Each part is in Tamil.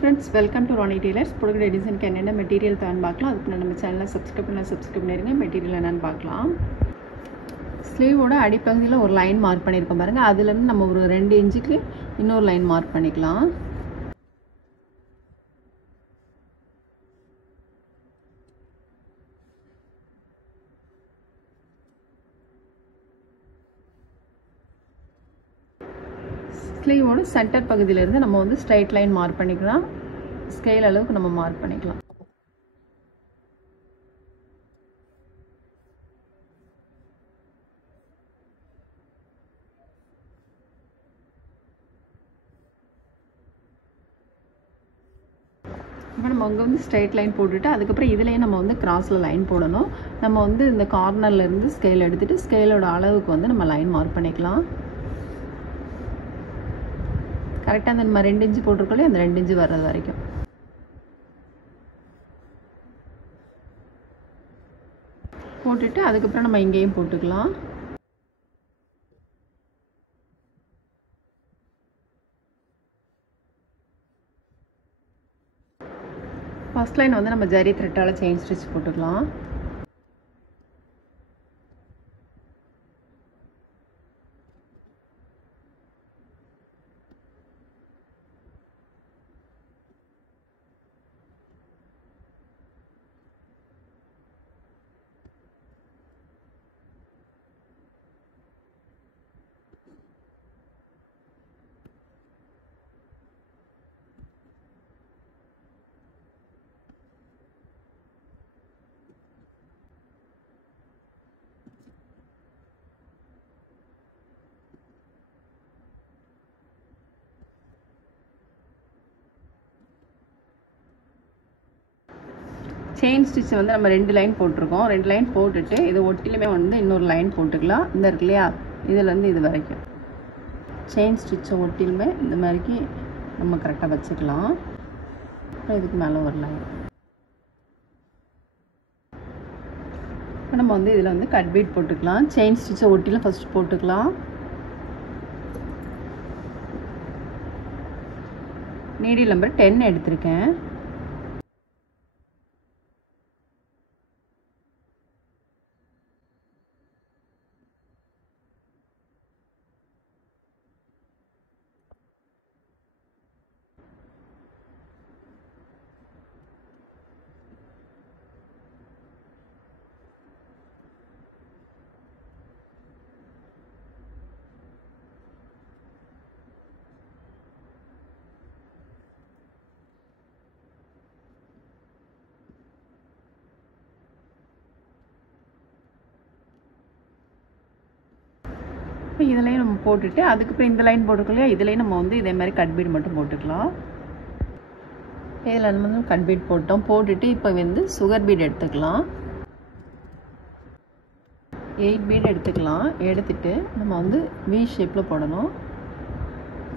friends, welcome to Ronnie Tailors. Product design க்கு என்னென்ன மெட்டீரியல் தான் பார்க்கலாம். அதுக்கு நம்ம சேனலை சப்ஸ்கிரைப் பண்ணிருங்க. மெட்டீரியல் என்னன்னு பார்க்கலாம். ஸ்லீவோட அடிப்பகுதியில் ஒரு லைன் மார்க் பண்ணியிருக்கோம் பாருங்க. அதுலேருந்து நம்ம ஒரு 2 இன்ச்சுக்கு இன்னொரு லைன் மார்க் பண்ணிக்கலாம். ஸ்லீவோட சென்டர் பகுதியிலேருந்து நம்ம வந்து ஸ்ட்ரைட் லைன் மார்க் பண்ணிக்கலாம். ஸ்கேல் அளவுக்கு நம்ம மார்க் பண்ணிக்கலாம். இப்போ நம்ம அங்கே வந்து ஸ்ட்ரைட் லைன் போட்டுட்டு அதுக்கப்புறம் இதுலேயே நம்ம வந்து கிராஸில் லைன் போடணும். நம்ம வந்து இந்த கார்னர்லேருந்து ஸ்கேல் எடுத்துகிட்டு ஸ்கேலோட அளவுக்கு வந்து நம்ம லைன் மார்க் பண்ணிக்கலாம். கரெக்டாக அந்த நம்ம 2 இன்ச்சு போட்டிருக்கோம், அந்த 2 இன்ச்சு வர்றது வரைக்கும் போட்டுட்டு அதுக்கப்புறம் நம்ம இங்கேயும் போட்டுக்கலாம். ஃபர்ஸ்ட் லைன் வந்து நம்ம ஜரி த்ரெட்டால் செயின் ஸ்டிச் போட்டுக்கலாம். செயின் ஸ்டிச் வந்து நம்ம 2 லைன் போட்டிருக்கோம். 2 லைன் போட்டுட்டு இது ஒட்டிலுமே வந்து இன்னொரு லைன் போட்டுக்கலாம். இந்த இருக்கு இல்லையா, இதுலேருந்து இது வரைக்கும் செயின் ஸ்டிச்சை ஒட்டிலுமே இந்த மாதிரிக்கு நம்ம கரெக்டாக வச்சுக்கலாம். இதுக்கு மேலே ஒரு லைன். இப்போ நம்ம வந்து இதில் வந்து கட் பீட் போட்டுக்கலாம். செயின் ஸ்டிச்சை ஒட்டிலும் ஃபஸ்ட் போட்டுக்கலாம். நீடில் நம்பர் 10 எடுத்திருக்கேன். இப்போ இதுலேயும் நம்ம போட்டுட்டு அதுக்கப்புறம் இந்த லைன் போட்டுக்கோ இல்லையா, இதுலேயும் நம்ம வந்து இதே மாதிரி கட் பீட் மட்டும் போட்டுக்கலாம். இதில் நம்ம வந்து கட் பீட் போட்டோம். போட்டுட்டு இப்போ வந்து சுகர் பீட் எடுத்துக்கலாம். 8 பீட் எடுத்துக்கலாம். எடுத்துட்டு நம்ம வந்து வி ஷேப்பில் போடணும்.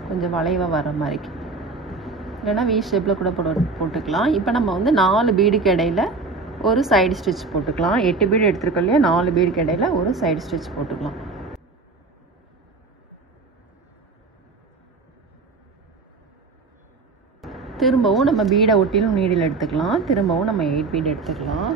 கொஞ்சம் வளைவாக வர மாதிரிக்கு, இல்லைன்னா வி ஷேப்பில் கூட போட்டுக்கலாம். இப்போ நம்ம வந்து 4 பீடுக்கு இடையில ஒரு சைடு ஸ்டிச் போட்டுக்கலாம். 8 பீடு எடுத்துருக்கோம் இல்லையா, 4 பீடுக்கு இடையில ஒரு சைடு ஸ்டிச் போட்டுக்கலாம். திரும்பவும் நம்ம பீடை ஒட்டிலும் நீடில் எடுத்துக்கலாம். திரும்பவும் நம்ம 8 பீட் எடுத்துக்கலாம்.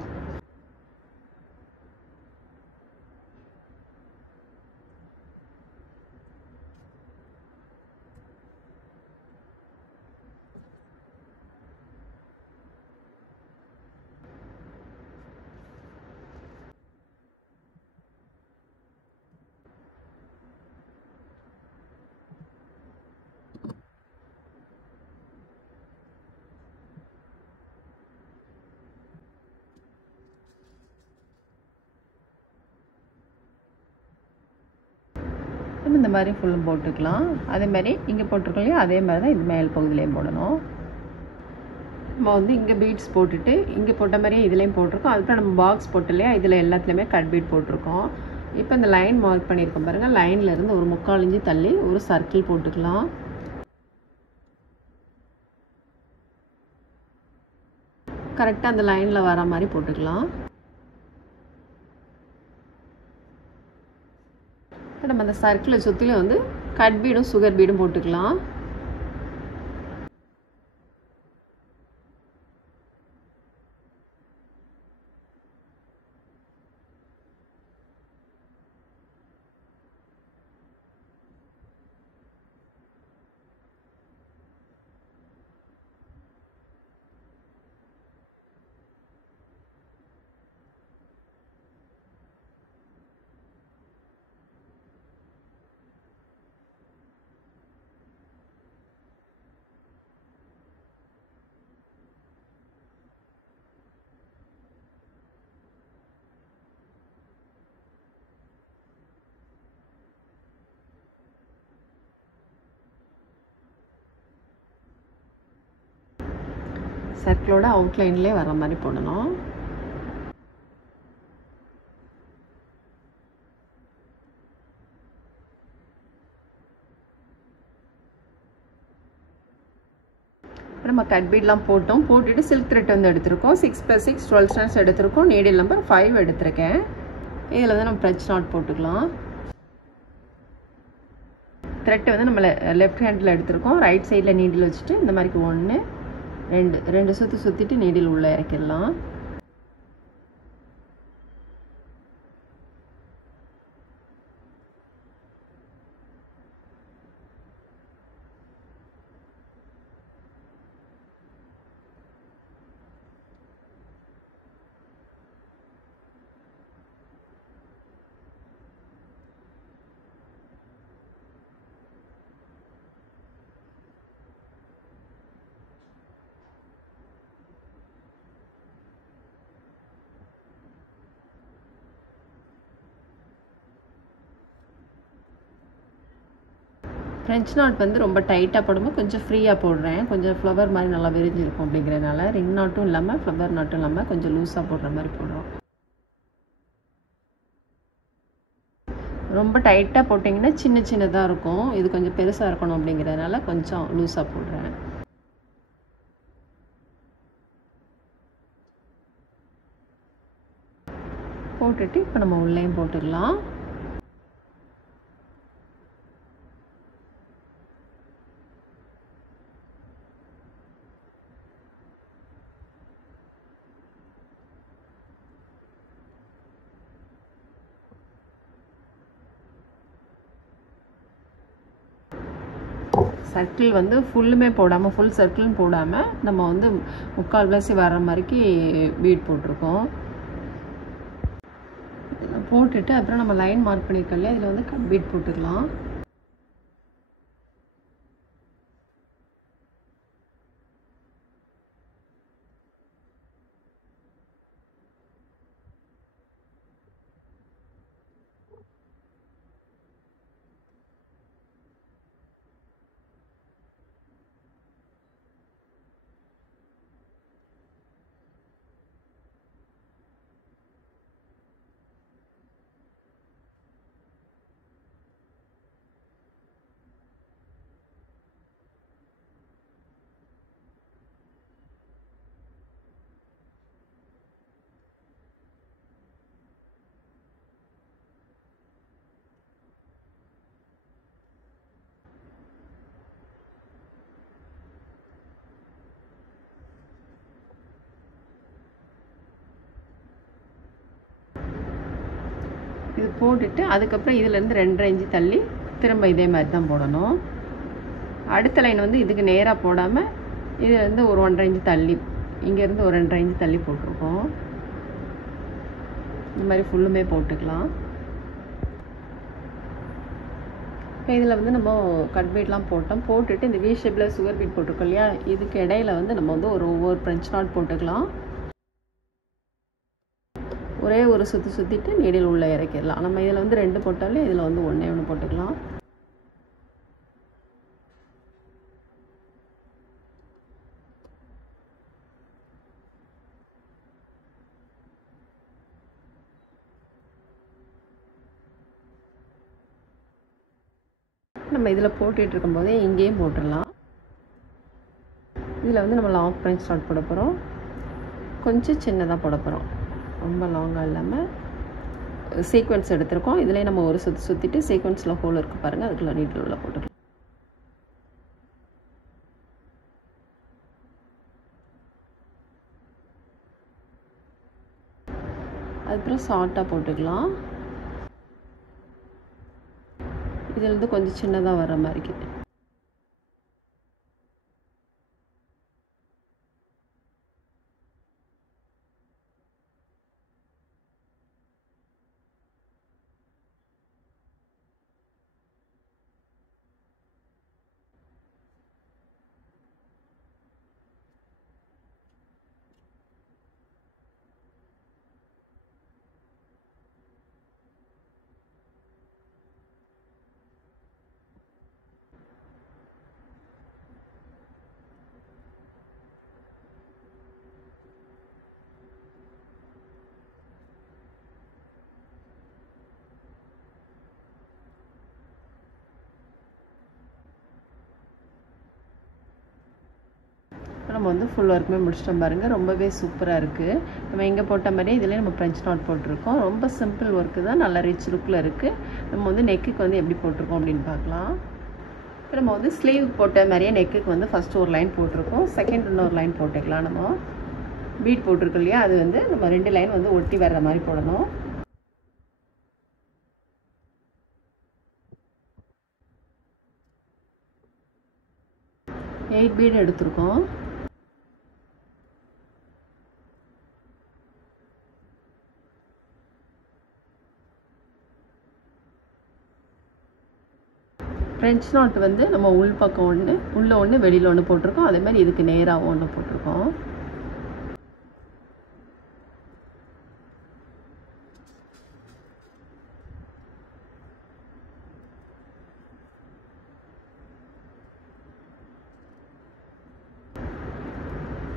இந்த மாதிரி ஃபுல்லும் போட்டுக்கலாம். அதே மாதிரி இங்கே போட்டிருக்கோம் இல்லையா, அதே மாதிரி தான் இது மேல் பகுதியிலையும் போடணும். நம்ம வந்து இங்கே பீட்ஸ் போட்டுட்டு இங்கே போட்ட மாதிரியே இதுலேயும் போட்டிருக்கோம். அதுக்கப்புறம் நம்ம பாக்ஸ் போட்டு இல்லையா, இதில் எல்லாத்துலேயுமே கட் பீட் போட்டிருக்கோம். இப்போ இந்த லைன் மார்க் பண்ணியிருக்கோம் பாருங்கள். லைன்லேருந்து ஒரு 3/4 இன்ச்சு தள்ளி ஒரு சர்க்கிள் போட்டுக்கலாம். கரெக்டாக அந்த லைனில் வர மாதிரி போட்டுக்கலாம். நம்ம அந்த சர்க்கிளை சுற்றிலும் வந்து கட் பீடும் சுகர் பீடும் போட்டுக்கலாம். சர்க்கிளோட அவுட்லைன்லேயே வர மாதிரி போடணும். நம்ம கட் பீட்லாம் போட்டோம். போட்டுட்டு சில்க் த்ரெட் வந்து எடுத்திருக்கோம். 6 + 6 12 ஸ்டாண்ட்ஸ் எடுத்திருக்கோம். நீடில் நம்பர் 5 எடுத்திருக்கேன். இதில் வந்து நம்ம ஃப்ரெஞ்ச் நாட் போட்டுக்கலாம். த்ரெட் வந்து நம்ம லெஃப்ட் ஹேண்டில் எடுத்திருக்கோம். ரைட் சைடில் நீடில் வச்சுட்டு இந்த மாதிரி 1 2 சுற்றி சுற்றிட்டு நீடில் உள்ளே இறக்கிடலாம். ஃப்ரெஞ்ச் நாட் வந்து ரொம்ப டைட்டாக போடும்போது கொஞ்சம் ஃப்ரீயாக போடுறேன். கொஞ்சம் ஃப்ளவர் மாதிரி நல்லா விரிஞ்சிருக்கும் அப்படிங்கிறனால ரிங் நாட்டும் இல்லாமல் ஃப்ளவர் நாட்டும் இல்லாமல் கொஞ்சம் லூஸாக போடுற மாதிரி போடுறோம். ரொம்ப டைட்டாக போட்டிங்கன்னா சின்ன சின்னதாக இருக்கும். இது கொஞ்சம் பெருசாக இருக்கணும் அப்படிங்கிறதுனால கொஞ்சம் லூஸாக போடுறேன். போட்டுட்டு இப்போ நம்ம உள்ளேயும் போட்டுடலாம். சர்க்கிள் வந்து ஃபுல்லுமே போடாமல் ஃபுல் சர்க்கிளும் போடாமல் நம்ம வந்து 3/4 பிளஸ் வர்ற மாதிரிக்கு பீட் போட்டிருக்கோம். போட்டுட்டு அப்புறம் நம்ம லைன் மார்க் பண்ணியிருக்கோம் இல்லையா, இதில் வந்து கட் பீட் போட்டுக்கலாம். இது போட்டுட்டு அதுக்கப்புறம் இதுலேருந்து 2.5 இன்ச்சு தள்ளி திரும்ப இதே மாதிரி தான் போடணும். அடுத்த லைன் வந்து இதுக்கு நேராக போடாமல் இதுலேருந்து ஒரு 1.5 இன்ச்சு தள்ளி, இங்கேருந்து ஒரு 2.5 இன்ச்சு தள்ளி போட்டிருக்கோம். இந்த மாதிரி ஃபுல்லுமே போட்டுக்கலாம். இப்போ இதில் வந்து நம்ம கட் பீட்லாம் போட்டோம். போட்டுட்டு இந்த வி ஷேப்பில் சுகர் பீட் போட்டிருக்கோம் இல்லையா, இதுக்கு இடையில வந்து நம்ம வந்து ஒவ்வொரு ஃப்ரெஞ்ச் நாட் போட்டுக்கலாம். ஒரே ஒரு சுற்றிட்டு நீடில் உள்ளே இறக்கிடலாம். நம்ம இதில் வந்து 2 போட்டாலே இதில் வந்து 1 போட்டுக்கலாம். நம்ம இதில் போட்டுட்டு இருக்கும்போதே இங்கேயும் போட்டுடலாம். இதில் வந்து நம்ம லாங் ஃப்ரெஞ்ச் நாட் போட போகிறோம். கொஞ்சம் சின்னதாக போட போகிறோம், ரொம்ப லாங்காக இல்லாமல். சீக்வென்ஸ் எடுத்திருக்கோம். இதிலே நம்ம ஒரு சுற்றிட்டு சீக்வென்ஸில் ஹோல் இருக்குது பாருங்கள், அதுக்குள்ள நீட்டில் உள்ள போட்டுக்கலாம். அதுக்கப்புறம் ஷார்ட்டாக போட்டுக்கலாம். இதில் வந்து கொஞ்சம் சின்னதாக வர மாதிரி இருக்குது. நம்ம வந்து ஃபுல் ஒர்க்குமே முடிச்சிட்டோம் பாருங்கள். ரொம்பவே சூப்பராக இருக்குது. நம்ம இங்கே போட்ட மாதிரியே இதிலே நம்ம ஃப்ரெஞ்ச் நாட் போட்டிருக்கோம். ரொம்ப சிம்பிள் ஒர்க்கு தான், நல்ல ரிச் லுக்கில் இருக்குது. நம்ம வந்து நெக்குக்கு வந்து எப்படி போட்டிருக்கோம் அப்படின்னு பார்க்கலாம். இப்போ நம்ம வந்து ஸ்லீவ் போட்ட மாதிரியே நெக்குக்கு வந்து ஃபஸ்ட்டு ஒரு லைன் போட்டிருக்கோம். செகண்ட் இன்னொரு லைன் போட்டுக்கலாம். நம்ம பீட் போட்டிருக்கோம் இல்லையா, அது வந்து நம்ம 2 லைன் வந்து ஒட்டி வர்ற மாதிரி போடணும். எயிட் பீட் எடுத்திருக்கோம். ஃப்ரெஞ்ச் நாட் வந்து நம்ம உள் பக்கம் ஒன்று, உள்ளே ஒன்று, வெளியில் ஒன்று போட்டிருக்கோம். அதே மாதிரி இதுக்கு நேராகவும் ஒன்று போட்டிருக்கோம்.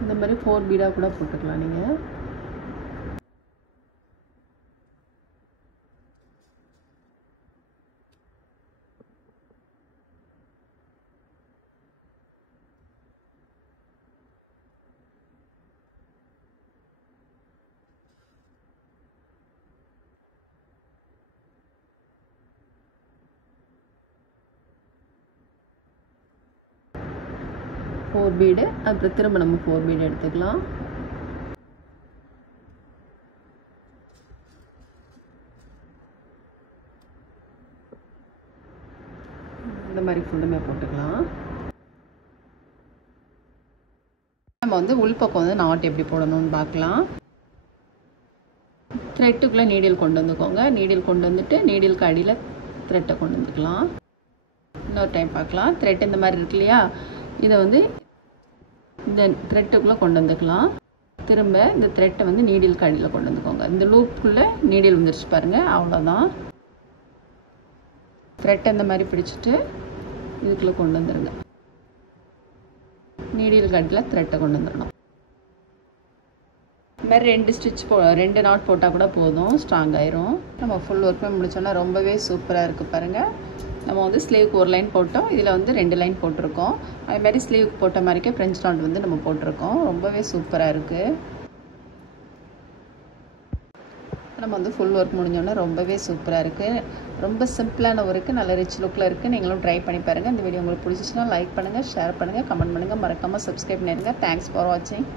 இந்த மாதிரி 4 பீடாக கூட போட்டுக்கலாம் நீங்கள். ஃபோர் பீடு, அப்புறம் திரும்ப நம்ம 4 பீடு எடுத்துக்கலாம். இந்த மாதிரி ஃபுல்லுமே போட்டுக்கலாம். நம்ம வந்து உள்பக்கம் வந்து நாட் எப்படி போடணும்னு பார்க்கலாம். த்ரெட்டுக்குள்ளே நீடில் கொண்டு வந்துக்கோங்க. நீடில் கொண்டு வந்துட்டு நீடிலுக்கு அடியில் த்ரெட்டை கொண்டு வந்துக்கலாம். இன்னொரு டைம் பார்க்கலாம். த்ரெட் இந்த மாதிரி இருக்கு இல்லையா, இதை வந்து இந்த த்ரெட்டுக்குள்ளே கொண்டு வந்துக்கலாம். திரும்ப இந்த த்ரெட்டை வந்து நீடிலுக்கு அடியில் கொண்டு வந்துக்கோங்க. இந்த லூப்புக்குள்ளே நீடில் வந்துருச்சு பாருங்கள், அவ்வளோதான். த்ரெட்டை இந்த மாதிரி பிடிச்சிட்டு இதுக்குள்ளே கொண்டு வந்துடுங்க. நீடிலுக்கு அடியில் த்ரெட்டை கொண்டு வந்துடணும். இந்த மாதிரி 2 ஸ்டிச் 2 நாட் போட்டால் கூட போதும், ஸ்ட்ராங் ஆயிரும். நம்ம ஃபுல் ஒர்க்குமே முடிச்சோன்னா ரொம்பவே சூப்பராக இருக்குது பாருங்கள். நம்ம வந்து ஸ்லீவுக்கு ஒரு லைன் போட்டோம், இதில் வந்து 2 லைன் போட்டிருக்கோம். அதுமாதிரி ஸ்லீவுக்கு போட்ட மாதிரிக்கே ஃப்ரெஞ்ச் நாட் வந்து நம்ம போட்டிருக்கோம். ரொம்பவே சூப்பராக இருக்குது. நம்ம வந்து ஃபுல் ஒர்க் முடிஞ்சோன்னா ரொம்பவே சூப்பராக இருக்குது. ரொம்ப சிம்பிளான ஒர்க்கு, நல்ல ரிச் லுக்கில் இருக்குது. நீங்களும் ட்ரை பண்ணி பாருங்கள். இந்த வீடியோ உங்களுக்கு பிடிச்சிச்சுன்னா லைக் பண்ணுங்கள், ஷேர் பண்ணுங்கள், கமெண்ட் பண்ணுங்கள், மறக்காமல் சப்ஸ்கிரைப் பண்ணிடுங்க. தேங்க்ஸ் ஃபார் வாட்சிங்.